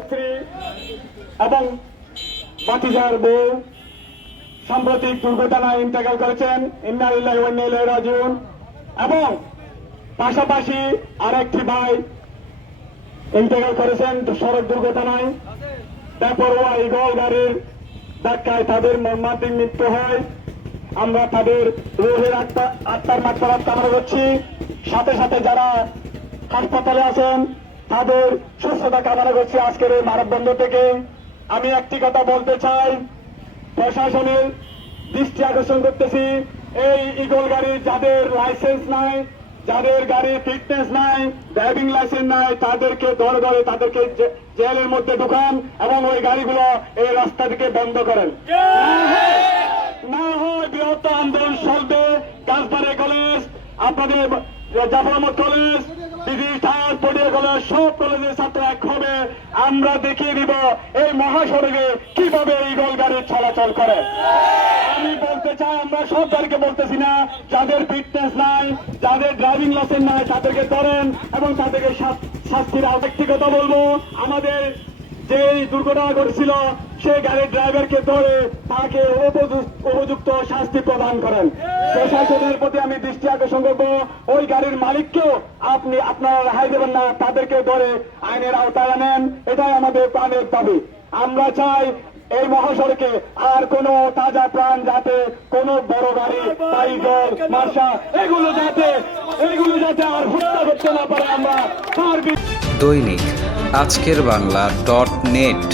স্ত্রী এবং ভাতিজার বউ সাম্প্রতিক দুর্ঘটনায় ইন্তেকাল করেছেন। ইন্না লিল্লাহি ওয়া ইন্না ইলাইহি রাজিউন। এবং পাশাপাশি আরেকটি ভাই ইন্তেকাল করেছেন সড়ক দুর্ঘটনায়। বেপরোয়া ইগল গাড়ির ধাক্কায় তাদের মর্মান্তিক মৃত্যু হয়। আমরা তাদের রুহের আত্মার মাগফিরাত কামনা করছি। সাথে সাথে যারা হাসপাতালে আছেন তাদের সুস্থতা কামনা করছি। আজকের এই মানববন্ধন থেকে আমি একটি কথা বলতে চাই, প্রশাসনের দৃষ্টি আকর্ষণ করতেছি, এই ইগল গাড়ির যাদের লাইসেন্স নাই, যাদের গাড়ির ফিটনেস নাই, ড্রাইভিং লাইসেন্স নাই, তাদেরকে ধরে ধরে তাদেরকে জেলের মধ্যে ঢুকান এবং ওই গাড়িগুলো এই রাস্তা থেকে বন্ধ করেন। না হয় বৃহত্তর আন্দোলন চলবে। গাছবাড়ি কলেজ, আপনাদের জাফর আহমদ কলেজ, পটিয়া কলেজ, সব কলেজের ছাত্র এক হবে। আমরা দেখিয়ে দিব এই মহাসড়কে কিভাবে ইগল গাড়ি চলাচল করে। আমি বলতে চাই, আমরা সব গাড়িকে বলতেছি না, যাদের ফিটনেস নাই, যাদের ড্রাইভিং লাইসেন্স নাই তাদেরকে ধরেন এবং তাদেরকে শাস্তির ব্যক্তিগত বলবো। আমাদের যে দুর্ঘটনা ঘটেছিল সেই গাড়ির ড্রাইভারকে ধরে তাকে উপযুক্ত শাস্তি প্রদান করেন। প্রশাসনের প্রতি আমি দৃষ্টি আকর্ষণ করবো, ওই গাড়ির মালিককেও আপনারা রেহাই দেবেন না, তাদেরকে ধরে আইনের আওতায় আনেন। এটাই আমাদের প্রাণের দাবি। আমরা চাই এই মহাসড়কে আর কোন তাজা প্রাণ যাতে কোন বড় গাড়ি, সাইকেল, মার্শা এগুলো যাতে আর হত্যা করতে না পারে। আমরা দৈনিক আজকের বাংলা .net